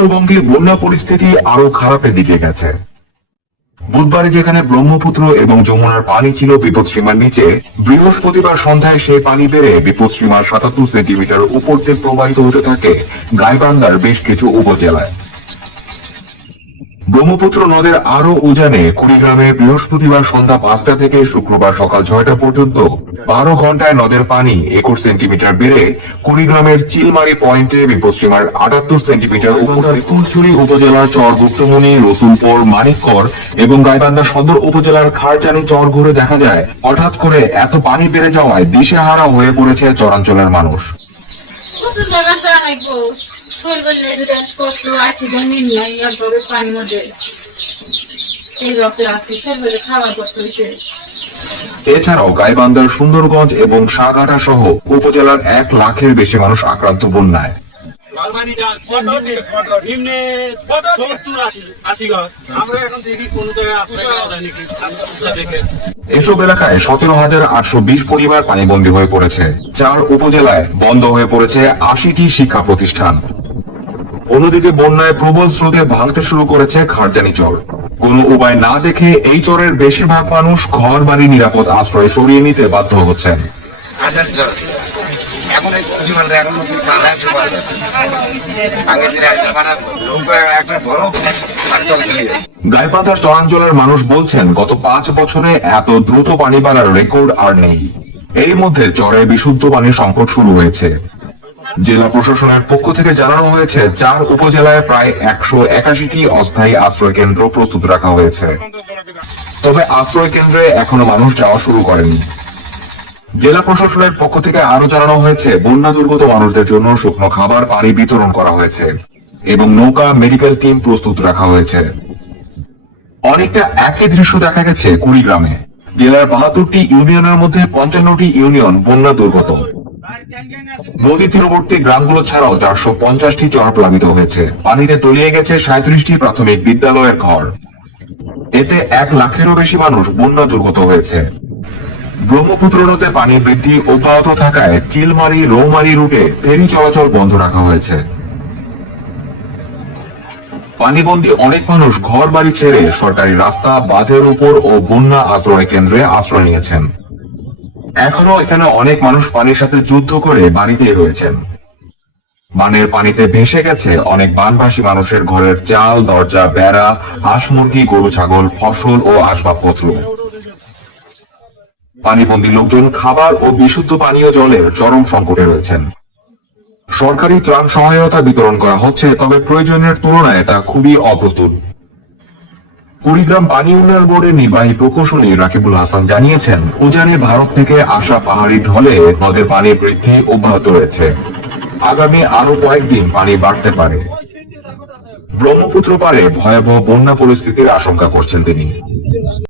উত্তরবঙ্গে বন্যা পরিস্থিতি আরও খারাপের দিকে গেছে। বুধবারে যেখানে ব্রহ্মপুত্র এবং যমুনার পানি ছিল বিপদসীমার নিচে, বৃহস্পতিবার সন্ধ্যায় সেই পানি বেড়ে বিপদসীমার সাতাত্তর সেন্টিমিটার উপর দিয়ে প্রবাহিত হতে থাকে গাইবান্ধার বেশ কিছু উপজেলায়। ব্রহ্মপুত্র নদের আরও উজানে কুড়িগ্রামে বৃহস্পতিবার সন্ধ্যা পাঁচটা থেকে শুক্রবার সকাল ছয়টা পর্যন্ত বারো ঘন্টায় নদের পানি একুশ সেন্টিমিটার বেড়ে কুড়িগ্রামের চিলমারি পয়েন্টে বিপদসীমার আটাত্তর সেন্টিমিটার ফুলছড়ি উপজেলার চর গুপ্তমণি রসুলপুর, মানিককর এবং গাইবান্ধা সদর উপজেলার খারচানি চর ঘুরে দেখা যায়, হঠাৎ করে এত পানি বেড়ে যাওয়ায় দিশেহারা হয়ে পড়েছে চরাঞ্চলের মানুষ। প্রচুর জায়গা জানাইবো শোল বললে যদি কষ্ট আর্থিক নিন নাই একভাবে পানির মধ্যে। এই রক্তে আসছি শোল বলে খাওয়ার কষ্ট হয়েছে এছাড়াও গাইবান্ধার সুন্দরগঞ্জ এবং সাগাটা সহ উপজেলার এক লাখের বেশি মানুষ আক্রান্ত বন্যায়। এসব এলাকায় সতেরো হাজার আটশো বিশ পরিবার পানিবন্দী হয়ে পড়েছে চার উপজেলায় বন্ধ হয়ে পড়েছে আশিটি শিক্ষা প্রতিষ্ঠান। অন্যদিকে বন্যায় প্রবল স্রোতে ভাঙতে শুরু করেছে খারজানি চর। কোনো উপায় না দেখে এই চরের বেশিরভাগ মানুষ ঘর বাড়ি নিরাপদ আশ্রয় সরিয়ে নিতে বাধ্য হচ্ছেন। এখন একটা মানে বড় চরাঞ্চলের মানুষ বলছেন গত পাঁচ বছরে এত দ্রুত পানি বাড়ার রেকর্ড আর নেই। এর মধ্যে চরে বিশুদ্ধ পানির সংকট শুরু হয়েছে। জেলা প্রশাসনের পক্ষ থেকে জানানো হয়েছে, চার উপজেলায় প্রায় একশো একাশিটি অস্থায়ী আশ্রয় কেন্দ্র প্রস্তুত রাখা হয়েছে। তবে আশ্রয় কেন্দ্রে এখনও মানুষ যাওয়া শুরু করেনি। জেলা প্রশাসনের পক্ষ থেকে আরও জানানো হয়েছে, বন্যা দুর্গত মানুষদের জন্য শুকনো খাবার, পানি বিতরণ করা হয়েছে এবং নৌকা, মেডিকেল টিম প্রস্তুত রাখা হয়েছে। অনেকটা একই দৃশ্য দেখা গেছে কুড়িগ্রামে। জেলার বাহাত্তরটি ইউনিয়নের মধ্যে পঞ্চান্নটি ইউনিয়ন বন্যা দুর্গত। নদী তীরবর্তী গ্রামগুলো ছাড়াও চারশো পঞ্চাশটি চর প্লাবিত হয়েছে। পানিতে তলিয়ে গেছে সাঁত্রিশটি প্রাথমিক বিদ্যালয়ের ঘর। এতে এক লাখেরও বেশি মানুষ বন্যা দুর্গত হয়েছে। ব্রহ্মপুত্র নদে পানি বৃদ্ধি অব্যাহত থাকায় চিলমারি, রৌমারি রুটে ফেরি চলাচল বন্ধ রাখা হয়েছে। পানিবন্দী অনেক মানুষ ঘর বাড়ি ছেড়ে সরকারি রাস্তা, বাঁধের উপর ও বন্যা আশ্রয় কেন্দ্রে আশ্রয় নিয়েছেন। এখনও এখানে অনেক মানুষ পানির সাথে যুদ্ধ করে বাড়িতেই রয়েছেন। বানের পানিতে ভেসে গেছে অনেক বানবাসী মানুষের ঘরের চাল, দরজা, বেড়া, হাঁস মুরগি, গরু, ছাগল, ফসল ও আসবাবপত্র। পানিবন্দী লোকজন খাবার ও বিশুদ্ধ পানীয় জলের চরম সংকটে রয়েছেন। সরকারি ত্রাণ সহায়তা বিতরণ করা হচ্ছে, তবে প্রয়োজনের তুলনায় তা খুবই অপ্রতুল। কুড়িগ্রাম পানি উন্নয়ন বোর্ডের নির্বাহী প্রকৌশলী রাকিবুল হাসান জানিয়েছেন, উজানে ভারত থেকে আসা পাহাড়ি ঢলে নদের পানি বৃদ্ধি অব্যাহত রয়েছে। আগামী আরও কয়েকদিন পানি বাড়তে পারে। ব্রহ্মপুত্র পারে ভয়াবহ বন্যা পরিস্থিতির আশঙ্কা করছেন তিনি।